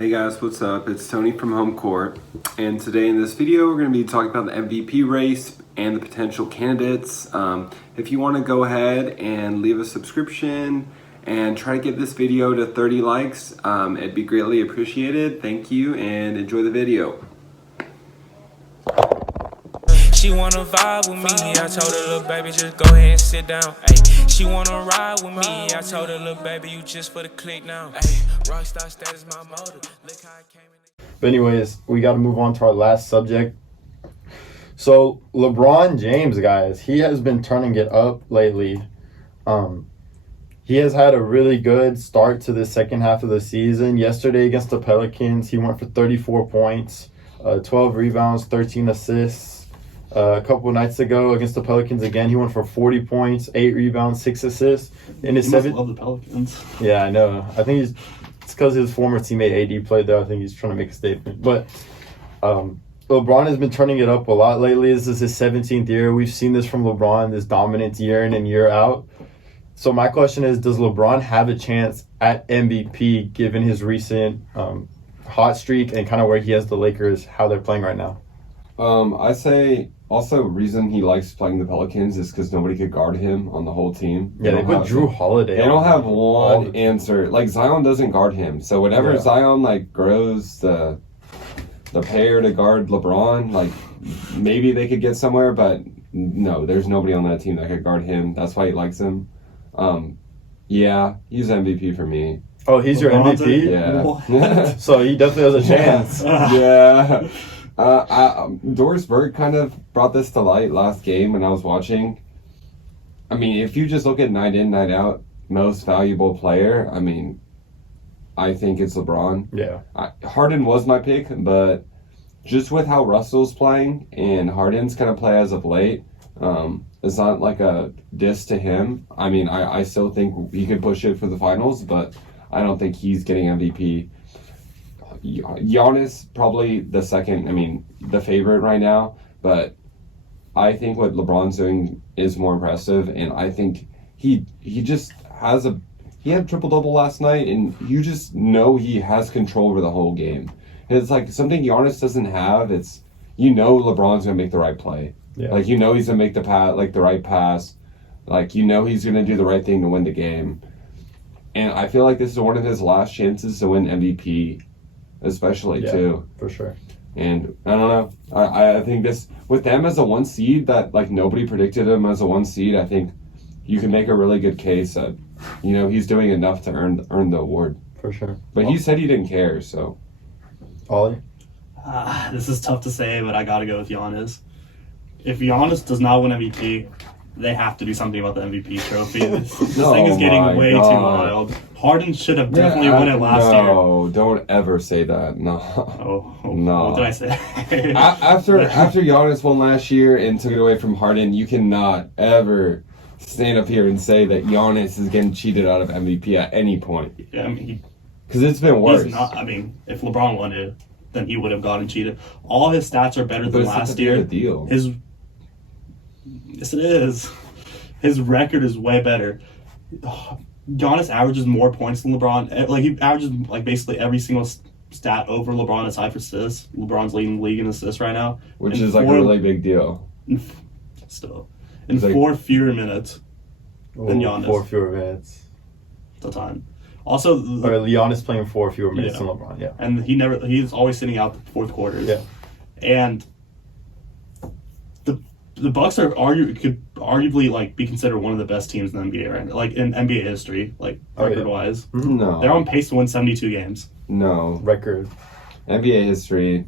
Hey guys, what's up? It's Tony from Homecourt, and today in this video we're going to be talking about the MVP race and the potential candidates. If you want to go ahead and leave a subscription and try to get this video to 30 likes, it'd be greatly appreciated. Thank you and enjoy the video. She wanna vibe with me, I told her, little baby, just go ahead and sit down. Ay, she wanna ride with me, I told her, little baby, you just for the click now. Ay, rockstar status my motive. Look how I came in. But anyways, we got to move on to our last subject. So LeBron James, guys, he has been turning it up lately. He has had a really good start to the second half of the season. Yesterday against the Pelicans, he went for 34 points, 12 rebounds, 13 assists. A couple of nights ago against the Pelicans again, he went for 40 points, 8 rebounds, 6 assists. In his love the Pelicans. Yeah, I know. I think it's because his former teammate AD played there. I think he's trying to make a statement. But LeBron has been turning it up a lot lately. This is his 17th year. We've seen this from LeBron, this dominance year in and year out. So my question is, does LeBron have a chance at MVP given his recent hot streak and kind of where he has the Lakers, how they're playing right now? I say also reason he likes playing the Pelicans is because nobody could guard him on the whole team. Yeah, they put Drew Holiday. They don't have one answer. Like Zion doesn't guard him. So whenever Zion grows the pair to guard LeBron, maybe they could get somewhere, but no, there's nobody on that team that could guard him. That's why he likes him. Yeah, he's MVP for me. Oh, he's your MVP? Yeah. So he definitely has a chance. Yeah. Doris Burke kind of brought this to light last game when I was watching. I mean, if you just look at night in, night out, most valuable player, I mean, I think it's LeBron. Yeah. Harden was my pick, but just with how Russell's playing and Harden's kind of play as of late, it's not like a diss to him. I mean, I still think he could push it for the finals, but I don't think he's getting MVP. Giannis probably the second, the favorite right now, but I think what LeBron's doing is more impressive, and I think he just has he had a triple-double last night, and you just know he has control over the whole game. And it's like something Giannis doesn't have. It's, LeBron's going to make the right play. Yeah. He's going to make the right pass. He's going to do the right thing to win the game. And I feel like this is one of his last chances to win MVP. Especially too, for sure. And I don't know. I think this with them as a 1 seed that nobody predicted him as a 1 seed. I think you can make a really good case that he's doing enough to earn the award for sure. But he said he didn't care. So, Ollie, this is tough to say, but I gotta go with Giannis. If Giannis does not win MVP, they have to do something about the MVP trophy. This thing is getting way too wild. Harden should have definitely won it last year. No, don't ever say that. No. No. What did I say? After Giannis won last year and took it away from Harden, you cannot ever stand up here and say that Giannis is getting cheated out of MVP at any point. Yeah, because it's been worse. He's not. If LeBron won it, then he would have gotten cheated. All his stats are better than last year. But it's not a deal. Yes, it is. His record is way better. Giannis averages more points than LeBron. He averages basically every single stat over LeBron aside for assists. LeBron's leading the league in assists right now, which is a really big deal. Still, in 4 fewer minutes than Giannis. 4 fewer minutes. It's a ton. Also, Giannis playing 4 fewer minutes than LeBron. Yeah, and he's always sitting out the fourth quarters. Yeah, and the Bucks could arguably be considered one of the best teams in the NBA right now, in NBA history, record wise. No, they're on pace to win 72 games. No record. NBA history.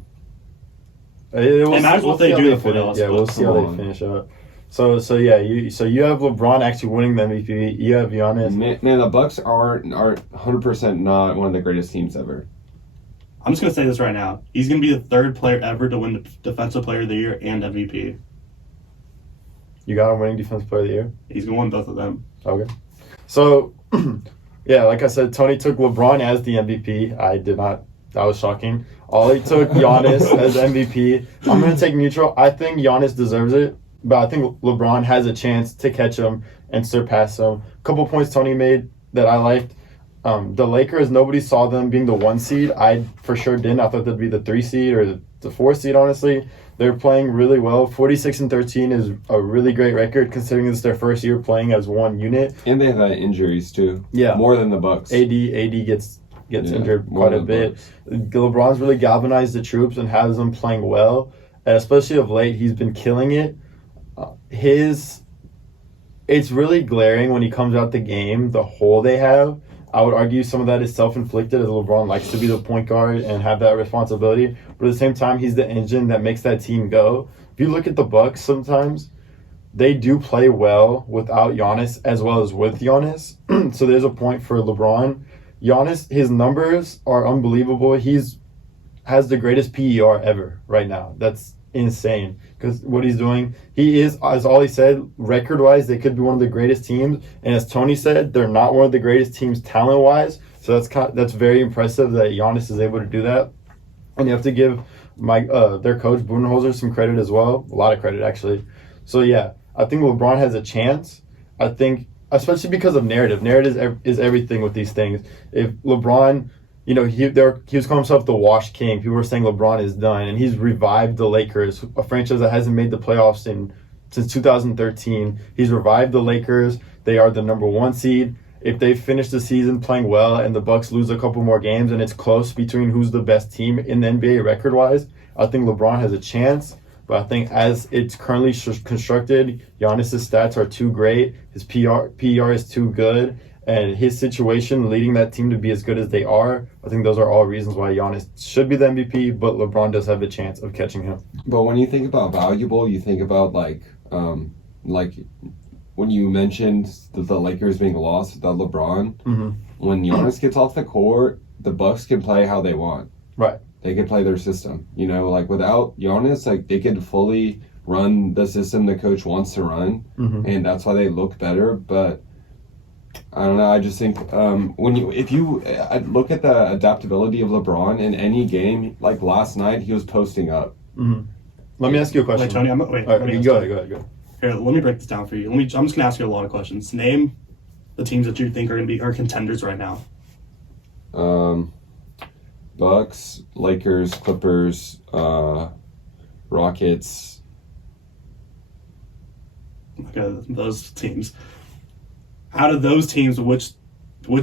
It matters what they do in the playoffs. Yeah, we'll see how they finish up. So you have LeBron actually winning the MVP. You have Giannis. Man, the Bucks are 100% not one of the greatest teams ever. I'm just gonna say this right now. He's gonna be the third player ever to win the Defensive Player of the Year and MVP. You got him winning Defensive Player of the Year? He's going to win both of them. Okay. So, yeah, like I said, Tony took LeBron as the MVP. I did not. That was shocking. Ollie took Giannis as MVP. I'm going to take neutral. I think Giannis deserves it, but I think LeBron has a chance to catch him and surpass him. A couple points Tony made that I liked. The Lakers, nobody saw them being the 1 seed. I for sure didn't. I thought they'd be the 3 seed or the 4 seed, honestly. They're playing really well. 46-13 is a really great record considering it's their first year playing as one unit. And they have injuries too. Yeah. More than the Bucks. AD gets injured quite a bit. LeBron's really galvanized the troops and has them playing well. And especially of late, he's been killing it. It's really glaring when he comes out the game, the hole they have. I would argue some of that is self-inflicted as LeBron likes to be the point guard and have that responsibility. But at the same time, he's the engine that makes that team go. If you look at the Bucks sometimes, they do play well without Giannis as well as with Giannis. So there's a point for LeBron. Giannis, his numbers are unbelievable. Has the greatest PER ever right now. That's insane because what he's doing, he is, as Ollie said, record-wise, they could be one of the greatest teams. And as Tony said, they're not one of the greatest teams talent-wise. So that's very impressive that Giannis is able to do that. And you have to give their coach Budenholzer some credit as well, a lot of credit actually. So yeah, I think LeBron has a chance. I think, especially because of narrative. Narrative is everything with these things. If LeBron, he was calling himself the Wash King. People were saying LeBron is done, and he's revived the Lakers, a franchise that hasn't made the playoffs since 2013. He's revived the Lakers. They are the number 1 seed. If they finish the season playing well and the Bucks lose a couple more games and it's close between who's the best team in the NBA record-wise, I think LeBron has a chance. But I think as it's currently constructed, Giannis' stats are too great. His PER is too good. And his situation leading that team to be as good as they are, I think those are all reasons why Giannis should be the MVP, but LeBron does have a chance of catching him. But when you think about valuable, you think about like when you mentioned the Lakers being lost without LeBron, when Giannis gets off the court, the Bucks can play how they want. Right. They could play their system. Like without Giannis, like they could fully run the system the coach wants to run, and that's why they look better. But I don't know. I just think if you look at the adaptability of LeBron in any game, like last night, he was posting up. Let me ask you a question. Wait, Tony, Go ahead. Here, let me break this down for you. I'm just going to ask you a lot of questions. Name the teams that you think are contenders right now. Bucks, Lakers, Clippers, Rockets. Okay, those teams. Out of those teams, which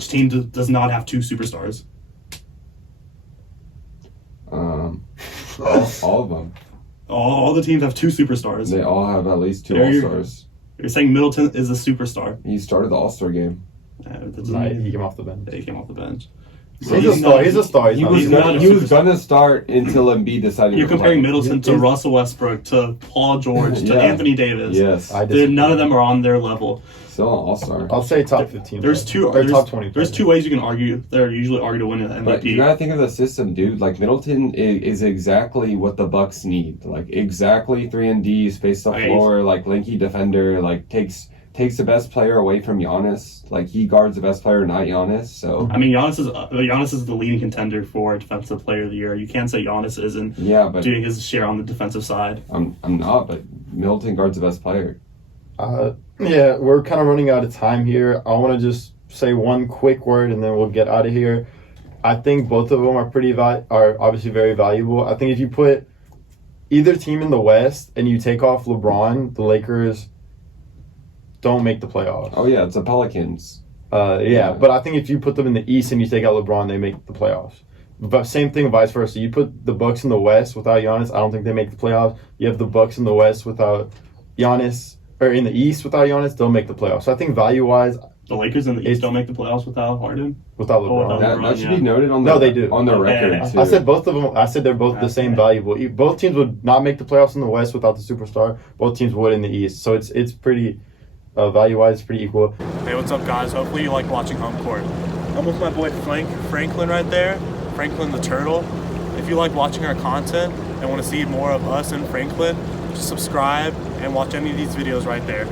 team does not have 2 superstars? All of them. All the teams have 2 superstars. They all have at least 2 There All-Stars. You're saying Middleton is a superstar. He started the All-Star game. He came off the bench. He came off the bench. He's a star. He was going to start until Embiid decided You're to play. comparing Middleton to Russell Westbrook, to Paul George, to Anthony Davis. Yes. None of them are on their level. Still an All-Star. I'll say top 15. There's top 20. There's 2 ways you can argue. They're usually argued to win an MVP. But you gotta think of the system, dude. Like Middleton is exactly what the Bucks need. Like exactly 3-and-D, space the floor, like lanky defender, like takes the best player away from Giannis. Like he guards the best player, not Giannis. So I mean, Giannis is the leading contender for Defensive Player of the Year. You can't say Giannis isn't doing his share on the defensive side. I'm not, but Middleton guards the best player. Yeah, we're kind of running out of time here. I want to just say one quick word and then we'll get out of here. I think both of them are obviously very valuable. I think if you put either team in the West and you take off LeBron, the Lakers don't make the playoffs. Oh yeah, it's the Pelicans. But I think if you put them in the East and you take out LeBron, they make the playoffs. But same thing, vice versa. You put the Bucks in the West without Giannis, I don't think they make the playoffs. You have the Bucks in the West without Giannis, or in the East without Giannis, they'll make the playoffs. So I think value-wise, the Lakers in the East don't make the playoffs without Harden? Without LeBron. That should be noted on they do. On the record, too. I said both of them. I said they're both the same valuable. Both teams would not make the playoffs in the West without the superstar. Both teams would in the East. So it's pretty, value-wise, pretty equal. Hey, what's up, guys? Hopefully you like watching Homecourt. I'm with my boy Franklin right there. Franklin the Turtle. If you like watching our content and want to see more of us and Franklin, just subscribe and watch any of these videos right there.